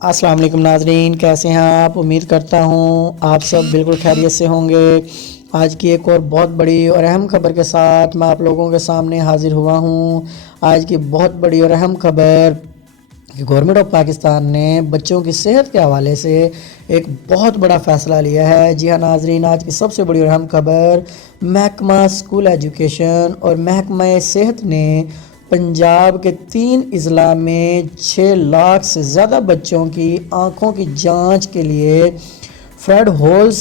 السلام علیکم ناظرین، کیسے ہیں آپ؟ امید کرتا ہوں آپ سب بالکل خیریت سے ہوں گے۔ آج کی ایک اور بہت بڑی اور اہم خبر کے ساتھ میں آپ لوگوں کے سامنے حاضر ہوا ہوں۔ آج کی بہت بڑی اور اہم خبر کہ گورنمنٹ آف پاکستان نے بچوں کی صحت کے حوالے سے ایک بہت بڑا فیصلہ لیا ہے۔ جی ہاں ناظرین، آج کی سب سے بڑی اور اہم خبر، محکمہ اسکول ایجوکیشن اور محکمہ صحت نے پنجاب کے 3 اضلاع میں 6 لاکھ سے زیادہ بچوں کی آنکھوں کی جانچ کے لیے فریڈ ہولز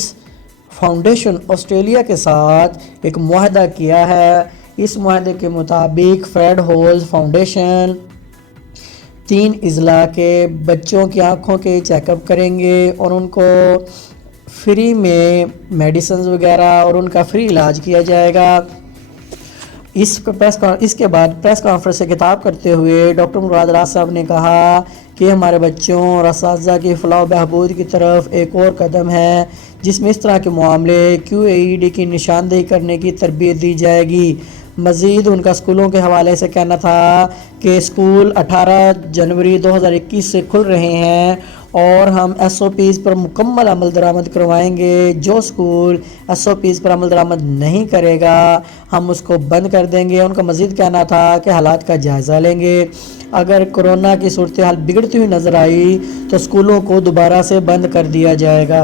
فاؤنڈیشن آسٹریلیا کے ساتھ ایک معاہدہ کیا ہے۔ اس معاہدے کے مطابق فریڈ ہولز فاؤنڈیشن 3 اضلاع کے بچوں کی آنکھوں کے چیک اپ کریں گے اور ان کو فری میں میڈیسنز وغیرہ اور ان کا فری علاج کیا جائے گا۔ اس کے بعد پریس کانفرنس سے خطاب کرتے ہوئے ڈاکٹر مراد راز صاحب نے کہا کہ ہمارے بچوں اور اساتذہ کی فلاح و بہبود کی طرف ایک اور قدم ہے، جس میں اس طرح کے معاملے QAED کی نشاندہی کرنے کی تربیت دی جائے گی۔ مزید ان کا اسکولوں کے حوالے سے کہنا تھا کہ اسکول 18 جنوری 2021 سے کھل رہے ہیں اور ہم SOPs پر مکمل عمل درآمد کروائیں گے۔ جو اسکول SOPs پر عمل درآمد نہیں کرے گا ہم اس کو بند کر دیں گے۔ ان کا مزید کہنا تھا کہ حالات کا جائزہ لیں گے، اگر کورونا کی صورتحال بگڑتی ہوئی نظر آئی تو اسکولوں کو دوبارہ سے بند کر دیا جائے گا۔